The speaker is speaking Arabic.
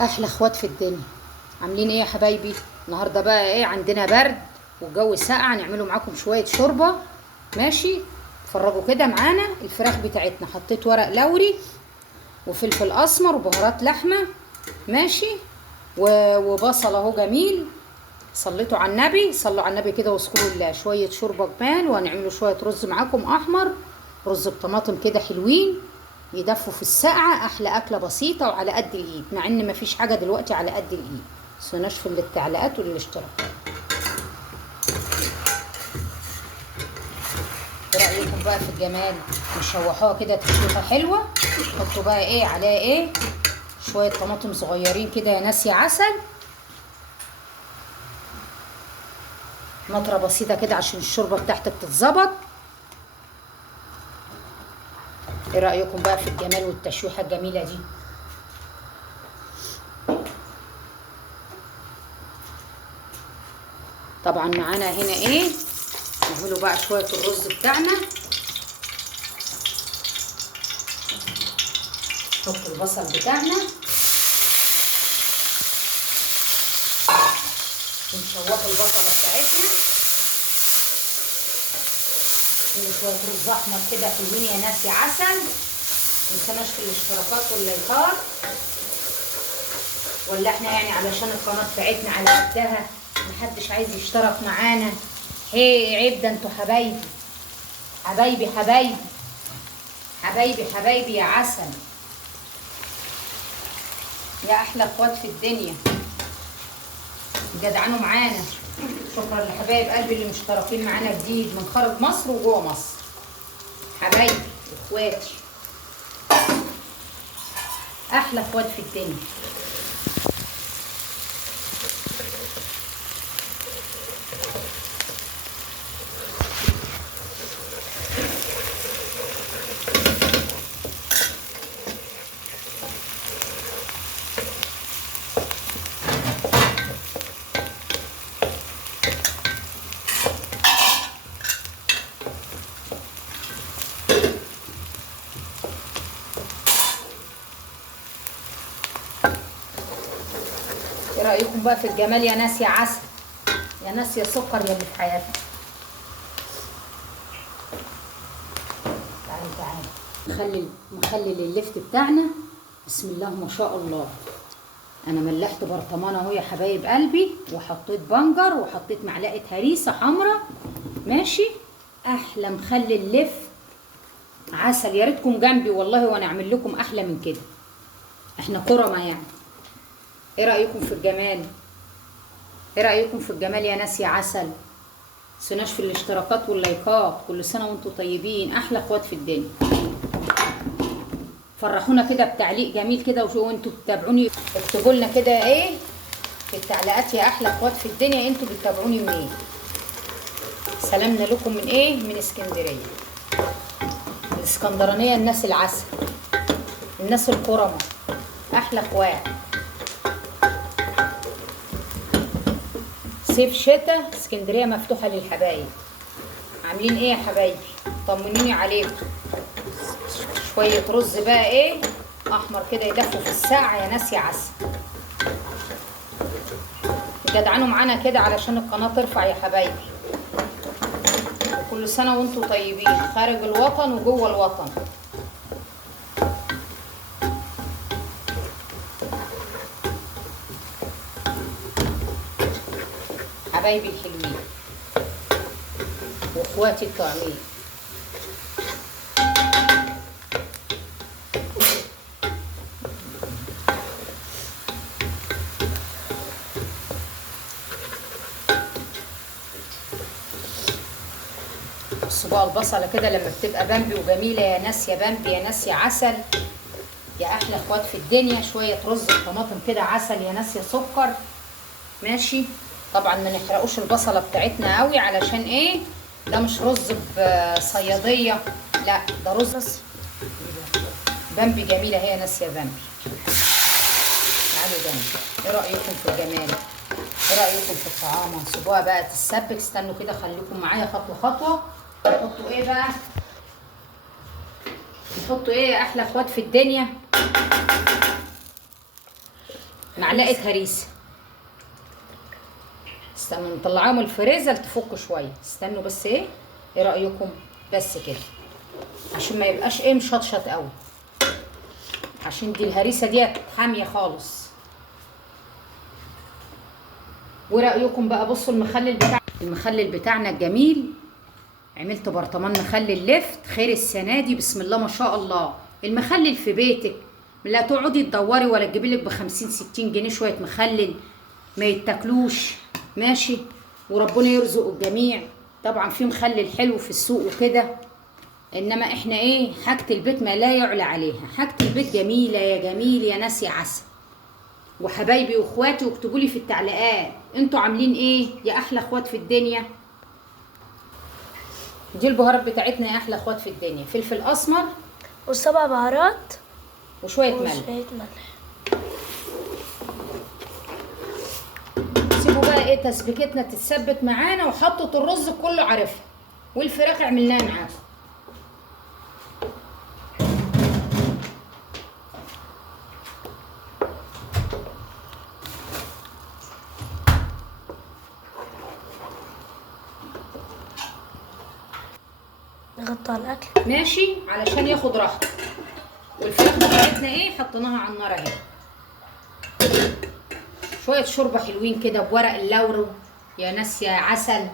احلى اخوات في الدنيا. عاملين ايه يا حبايبي؟ النهارده بقى ايه، عندنا برد والجو ساقع، نعمله معاكم شويه شوربه. ماشي، اتفرجوا كده معانا. الفراخ بتاعتنا حطيت ورق لوري وفلفل اسمر وبهارات لحمه. ماشي، وبصل اهو جميل. صليتوا على النبي، صلوا على النبي كده واذكروا الله. شويه شوربه جمال، وهنعملوا شويه رز معاكم احمر، رز بطماطم كده حلوين يدفوا في السقعه. احلى اكله بسيطه وعلى قد الايد، مع ان مفيش حاجه دلوقتي على قد الايد. متنسوناش في التعليقات والاشتراك. ايه رايكم بقى في الجمال؟ نشوحوها كده تشويحه حلوه. حطوا بقى ايه عليها ايه، شويه طماطم صغيرين كده يا ناس يا عسل. نطره بسيطه كده عشان الشوربه بتاعتك تتظبط. ايه رايكم بقى في الجمال والتشويحه الجميله دي؟ طبعا معانا هنا ايه، نعملوا بقى شويه الرز بتاعنا. نحط البصل بتاعنا ونشوح البصله بتاعتنا. شويه رز احمر كده حلوين يا ناس يا عسل. متنسوناش في الاشتراكات واللايكات، ولا احنا يعني علشان القناه بتاعتنا على قدها محدش عايز يشترك معانا؟ هي عيب ده، انتوا حبايبي حبايبي حبايبي حبايبي حبايبي يا عسل، يا احلى اخوات في الدنيا. جدعانوا معانا. شكرا لحبايب قلبي اللي مشتركين معانا جديد من خارج مصر وجوه مصر. حبايبي اخواتي، احلى اخوات في الدنيا. ايه رايكم بقى في الجمال يا ناس يا عسل، يا ناس يا سكر يا اللي في حياتنا؟ تعالوا تعالوا نخلل اللفت بتاعنا. بسم الله ما شاء الله. انا ملحت برطمان اهو يا حبايب قلبي، وحطيت بنجر وحطيت معلقه هريسه حمراء. ماشي، احلى مخلل لف عسل. يا ريتكم جنبي والله وانا اعمل لكم احلى من كده. احنا كرمه يعني. ايه رايكم في الجمال؟ ايه رايكم في الجمال يا ناس يا عسل؟ متنسوناش في الاشتراكات واللايكات. كل سنه وانتم طيبين، احلى اخوات في الدنيا. فرحونا كده بتعليق جميل كده، وانتوا بتتابعوني اكتبوا لنا كده ايه في التعليقات يا احلى اخوات في الدنيا، انتوا بتتابعوني منين؟ سلامنا لكم من ايه، من اسكندريه. الاسكندرانيه الناس العسل، الناس الكرمه، احلى اخوات. صيف شتاء اسكندريه مفتوحه للحبايب. عاملين ايه يا حبايبي؟ طمنوني عليكم. شويه رز بقى ايه احمر كده يدفوا في الساعه يا ناس يا عسل. جدعانوا معانا كده علشان القناه ترفع يا حبايبي. وكل سنه وانتم طيبين، خارج الوطن وجوه الوطن. حبايبي الحلوين واخواتي الطعمين. بصوا بقى البصله كده لما بتبقى بامبي وجميله يا ناس يا بامبي يا ناس يا عسل، يا احلى اخوات في الدنيا. شويه رز بطماطم كده عسل يا ناس يا سكر. ماشي، طبعا ما نحرقوش البصله بتاعتنا قوي علشان ايه، ده مش رز بصياديه، لا ده رز بامبي جميله هي يا ناس يا بامبي. تعالوا جنبي. ايه رايكم في الجمال؟ ايه رايكم في الطعامه؟ سيبوها بقى تتسبك. استنوا كده، خليكم معايا خطوه خطوه. نحطوا ايه بقى؟ نحطوا ايه يا احلى اخوات في الدنيا؟ معلقه هريسه. استنوا نطلعهم الفريزر تفكوا شويه، استنوا بس. ايه رايكم؟ بس كده عشان ما يبقاش مشطشط قوي، عشان دي الهريسه ديت حاميه خالص. ورايكم بقى؟ بصوا المخلل بتاعنا الجميل. عملت برطمان مخلل لفت خير السنه دي، بسم الله ما شاء الله. المخلل في بيتك، لا تقعدي تدوري ولا تجيبي لك ب 50 60 جنيه شويه مخلل ما يتاكلوش. ماشي، وربنا يرزق الجميع. طبعا في مخلل حلو في السوق وكده، انما احنا حاجه البيت ما لا يعلى عليها. حاجه البيت جميله يا جميل يا ناس يا عسل. وحبايبي واخواتي، واكتبوا لي في التعليقات انتوا عاملين ايه يا احلى اخوات في الدنيا. دي البهارات بتاعتنا يا احلى اخوات في الدنيا: فلفل اسمر والسبع بهارات وشويه ملح. سيبوا بقى تسبيكتنا تتثبت معانا. وحطت الرز كله عارفها، والفراخ عملناها معاكم. نغطي على الاكل ماشي علشان ياخد راحته. والفراخ بتاعتنا حطيناها على النار اهي. شويه شوربه حلوين كده بورق اللورو يا ناس يا عسل.